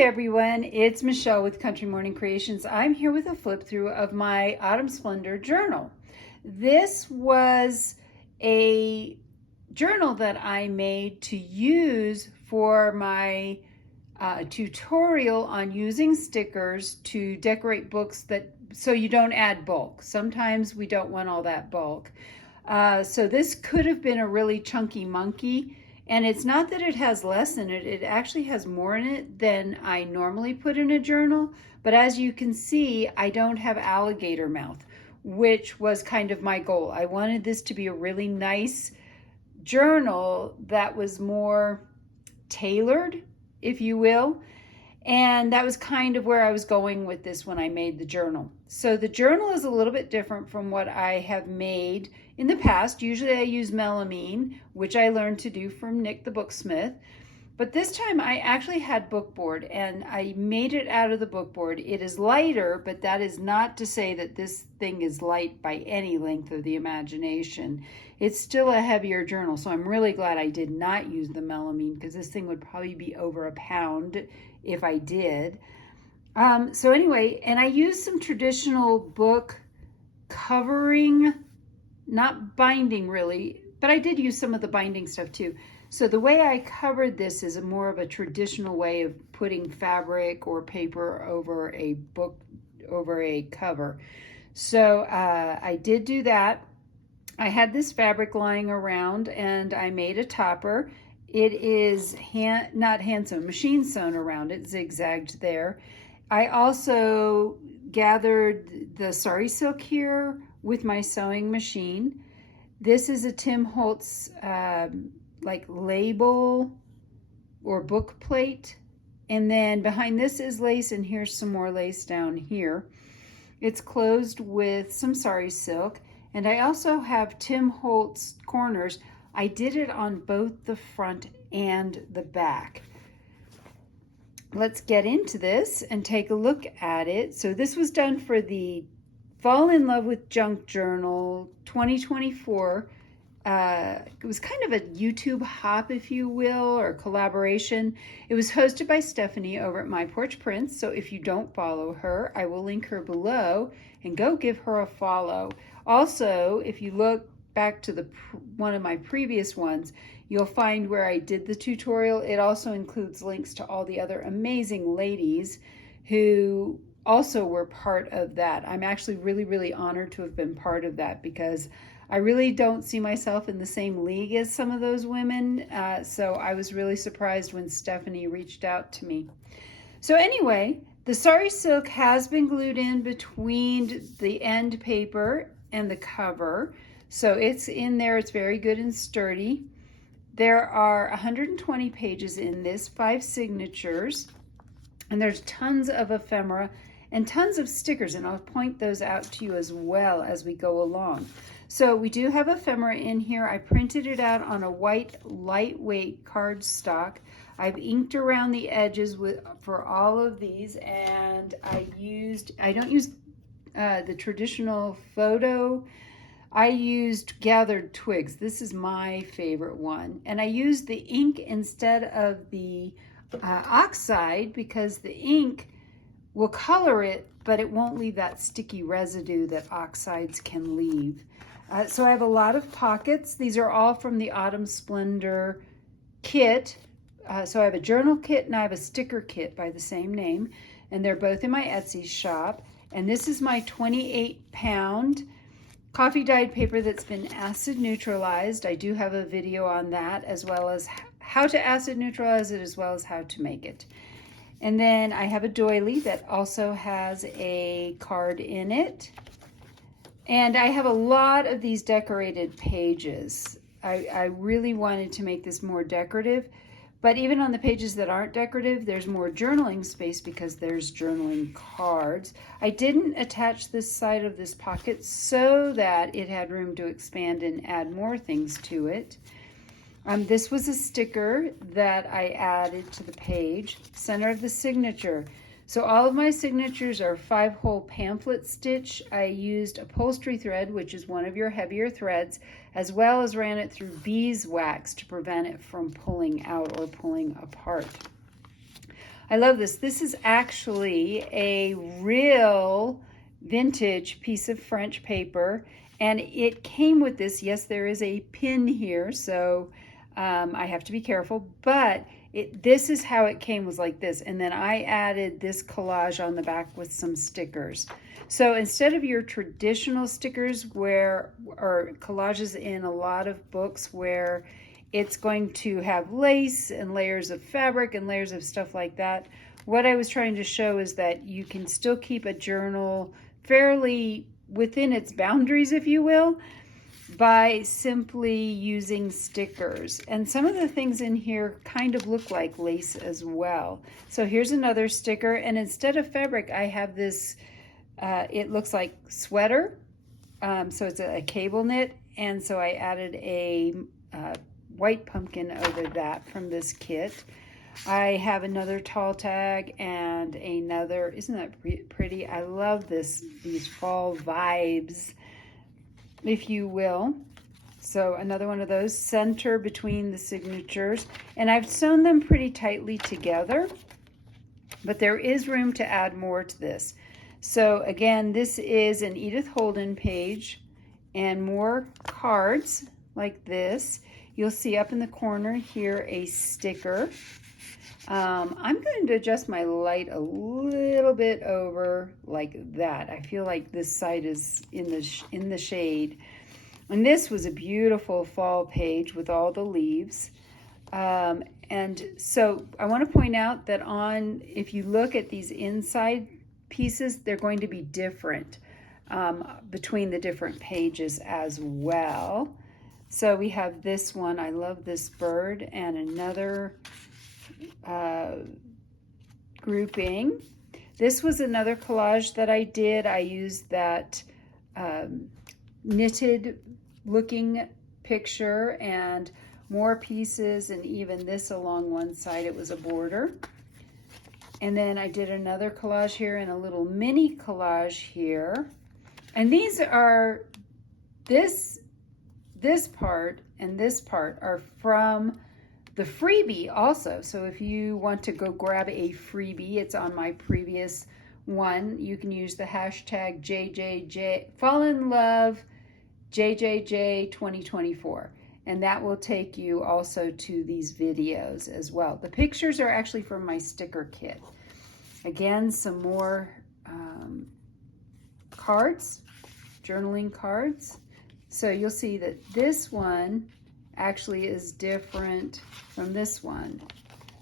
everyone, it's Michelle with Country Morning Creations. I'm here with a flip through of my Autumn Splendor journal. This was a journal that I made to use for my tutorial on using stickers to decorate books so you don't add bulk. Sometimes we don't want all that bulk. So this could have been a really chunky monkey. And it's not that it has less in it, it actually has more in it than I normally put in a journal. But as you can see, I don't have alligator mouth, which was kind of my goal. I wanted this to be a really nice journal that was more tailored, if you will. And that was kind of where I was going with this when I made the journal. So the journal is a little bit different from what I have made in the past. Usually I use melamine, which I learned to do from Nick the Booksmith. But this time I actually had bookboard and I made it out of the bookboard. It is lighter, but that is not to say that this thing is light by any length of the imagination. It's still a heavier journal, so I'm really glad I did not use the melamine because this thing would probably be over a pound if I did. So anyway, and I used some traditional book covering, not binding really, but I did use some of the binding stuff too. So the way I covered this is more of a traditional way of putting fabric or paper over a book, over a cover. So I did do that. I had this fabric lying around and I made a topper. It is not hand sewn, machine sewn around it, zigzagged there. I also gathered the sari silk here with my sewing machine. This is a Tim Holtz like label or book plate. And then behind this is lace, and here's some more lace down here. It's closed with some sari silk. And I also have Tim Holtz corners. I did it on both the front and the back. Let's get into this and take a look at it. So this was done for the Fall in Love with Junk Journal 2024. It was kind of a YouTube hop, if you will, or collaboration. It was hosted by Stephanie over at My Porch Prints. So if you don't follow her, I will link her below and go give her a follow. Also, if you look back to one of my previous ones, you'll find where I did the tutorial. It also includes links to all the other amazing ladies who also were part of that. I'm actually really, really honored to have been part of that because I really don't see myself in the same league as some of those women. So I was really surprised when Stephanie reached out to me. So anyway, the sari silk has been glued in between the end paper and the cover. So it's in there, it's very good and sturdy. There are 120 pages in this, 5 signatures, and there's tons of ephemera and tons of stickers, and I'll point those out to you as well as we go along. So we do have ephemera in here. I printed it out on a white, lightweight cardstock. I've inked around the edges for all of these, and I don't use the traditional photo. I used gathered twigs. This is my favorite one. And I used the ink instead of the oxide because the ink will color it, but it won't leave that sticky residue that oxides can leave. So I have a lot of pockets. These are all from the Autumn Splendor kit. So I have a journal kit and I have a sticker kit by the same name. And they're both in my Etsy shop. And this is my 28-pound coffee dyed paper that's been acid neutralized. I do have a video on that, as well as how to acid neutralize it, as well as how to make it. And then I have a doily that also has a card in it. And I have a lot of these decorated pages. I really wanted to make this more decorative, but even on the pages that aren't decorative, there's more journaling space because there's journaling cards. I didn't attach this side of this pocket so that it had room to expand and add more things to it. This was a sticker that I added to the page, center of the signature. So all of my signatures are 5-hole pamphlet stitch. I used upholstery thread, which is one of your heavier threads, as well as ran it through beeswax to prevent it from pulling out or pulling apart. I love this. This is actually a real vintage piece of French paper, and it came with this. Yes, there is a pin here, so I have to be careful, but this is how it came, was like this. And then I added this collage on the back with some stickers. So instead of your traditional stickers or collages in a lot of books where it's going to have lace and layers of fabric and layers of stuff like that, what I was trying to show is that you can still keep a journal fairly within its boundaries, if you will, by simply using stickers. And some of the things in here kind of look like lace as well. So here's another sticker, and instead of fabric, I have this, it looks like sweater. So it's a cable knit, and so I added a white pumpkin over that from this kit. I have another tall tag and another, isn't that pretty? I love these fall vibes, if you will. So another one of those, center between the signatures, and I've sewn them pretty tightly together, but there is room to add more to this. So again, this is an Edith Holden page and more cards like this. You'll see up in the corner here a sticker. I'm going to adjust my light a little bit over like that. I feel like this side is in the shade. And this was a beautiful fall page with all the leaves. And so I want to point out that if you look at these inside pieces, they're going to be different between the different pages as well. So we have this one, I love this bird, and another grouping. This was another collage that I did. I used that knitted looking picture and more pieces, and even this along one side, it was a border. And then I did another collage here and a little mini collage here. And these are, this part and this part are from the freebie also. So if you want to go grab a freebie, it's on my previous one. You can use the hashtag JJJ, Fall in Love JJJ 2024. And that will take you also to these videos as well. The pictures are actually from my sticker kit. Again, some more cards, journaling cards. So you'll see that this one actually is different from this one.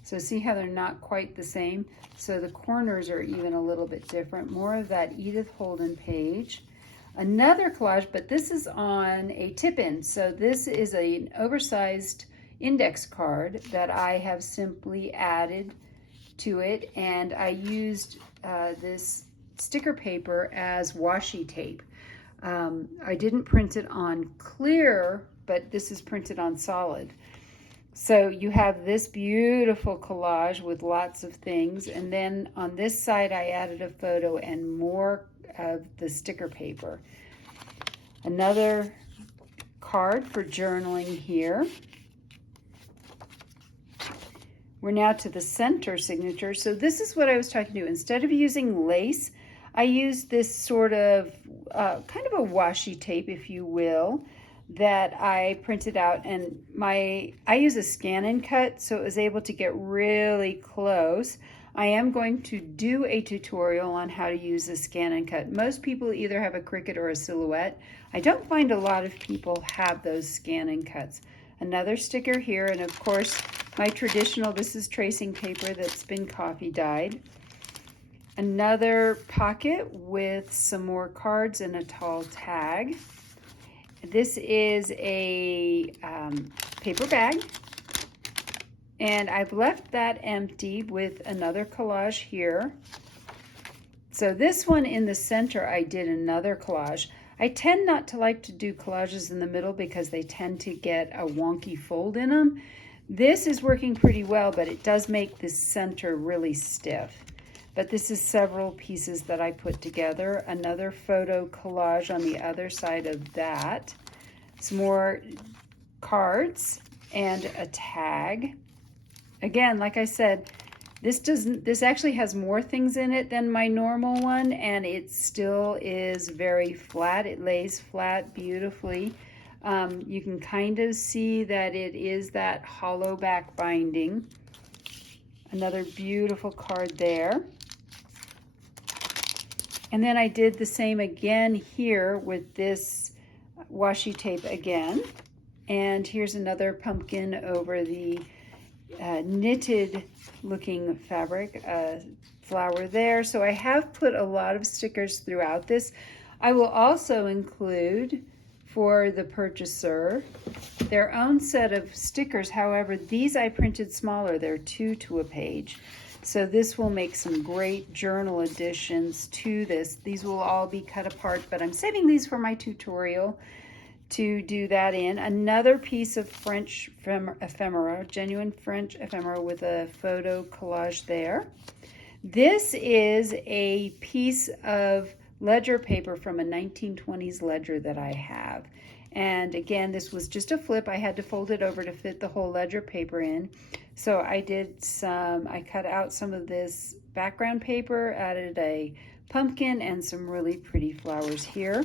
So see how they're not quite the same? So the corners are even a little bit different. More of that Edith Holden page. Another collage, but this is on a tip-in. So this is an oversized index card that I have simply added to it, and I used this sticker paper as washi tape. I didn't print it on clear, but this is printed on solid. So you have this beautiful collage with lots of things, and then on this side I added a photo and more of the sticker paper. Another card for journaling here. We're now to the center signature. So this is what I was talking to. Instead of using lace, I used this sort of kind of a washi tape, if you will, that I printed out, and I use a scan and cut, so it was able to get really close. I am going to do a tutorial on how to use a scan and cut. Most people either have a Cricut or a Silhouette. I don't find a lot of people have those scan and cuts. Another sticker here, and of course my traditional, this is tracing paper that's been coffee dyed. Another pocket with some more cards and a tall tag. This is a paper bag, and I've left that empty with another collage here. So this one in the center, I did another collage. I tend not to like to do collages in the middle because they tend to get a wonky fold in them. This is working pretty well, but it does make this center really stiff. But this is several pieces that I put together. Another photo collage on the other side of that. Some more cards and a tag. Again, like I said, This actually has more things in it than my normal one, and it still is very flat. It lays flat beautifully. You can kind of see that it is that hollow back binding. Another beautiful card there. And then I did the same again here with this washi tape again. And here's another pumpkin over the knitted looking fabric, flower there. So I have put a lot of stickers throughout this. I will also include for the purchaser their own set of stickers. However, these I printed smaller. They're 2 to a page. So this will make some great journal additions to this. These will all be cut apart, but I'm saving these for my tutorial to do that in. Another piece of French ephemera, genuine French ephemera with a photo collage there. This is a piece of ledger paper from a 1920s ledger that I have. And again, this was just a flip. I had to fold it over to fit the whole ledger paper in. So I cut out some of this background paper, added a pumpkin and some really pretty flowers here.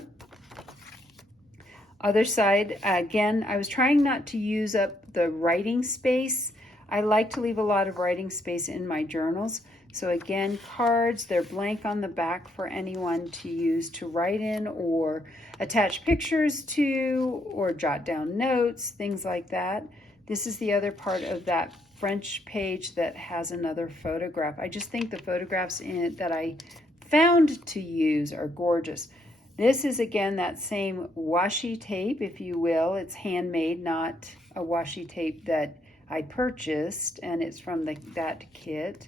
Other side, again, I was trying not to use up the writing space. I like to leave a lot of writing space in my journals. So again, cards, they're blank on the back for anyone to use to write in or attach pictures to or jot down notes, things like that. This is the other part of that French page that has another photograph. I just think the photographs in it that I found to use are gorgeous. This is again that same washi tape, if you will. It's handmade, not a washi tape that I purchased, and it's from that kit.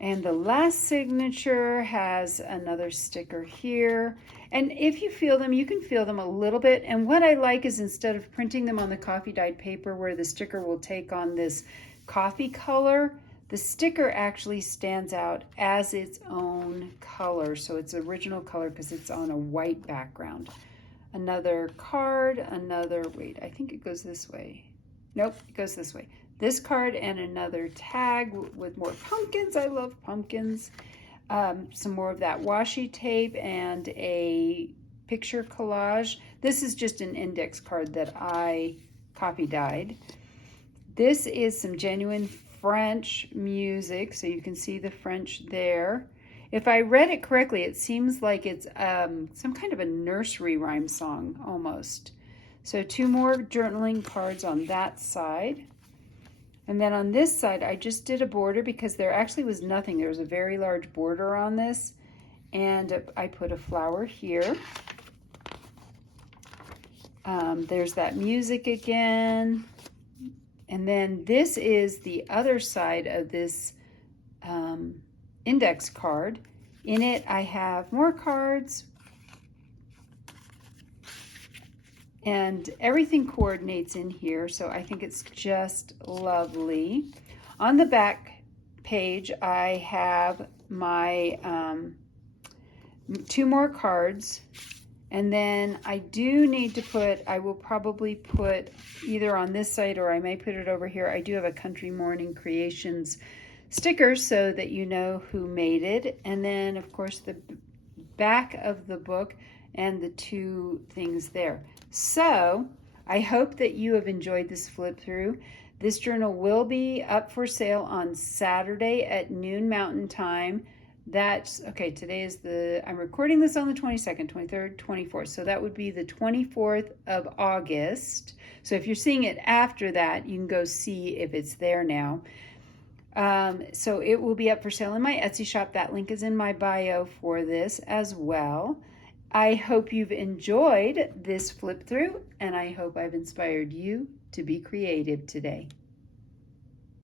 And the last signature has another sticker here. And if you feel them, you can feel them a little bit. And what I like is instead of printing them on the coffee dyed paper where the sticker will take on this coffee color, the sticker actually stands out as its own color. So it's original color because it's on a white background. Another card, wait, I think it goes this way. Nope, it goes this way. This card and another tag with more pumpkins. I love pumpkins. Some more of that washi tape and a picture collage. This is just an index card that I copy dyed. This is some genuine French music, so you can see the French there. If I read it correctly, it seems like it's some kind of a nursery rhyme song almost. So 2 more journaling cards on that side. And then on this side, I just did a border because there actually was nothing. There was a very large border on this. And I put a flower here. There's that music again. And then this is the other side of this index card. In it, I have more cards. And everything coordinates in here, so I think it's just lovely. On the back page, I have my 2 more cards. And then I do need to put, I will probably put either on this side or I may put it over here. I do have a Country Morning Creations sticker so that you know who made it. And then, of course, the back of the book and the 2 things there. So I hope that you have enjoyed this flip through. This journal will be up for sale on Saturday at noon Mountain Time. That's, okay, today is I'm recording this on the 22nd, 23rd, 24th. So that would be the 24th of August. So if you're seeing it after that, you can go see if it's there now. So it will be up for sale in my Etsy shop. That link is in my bio for this as well. I hope you've enjoyed this flip through, and I hope I've inspired you to be creative today.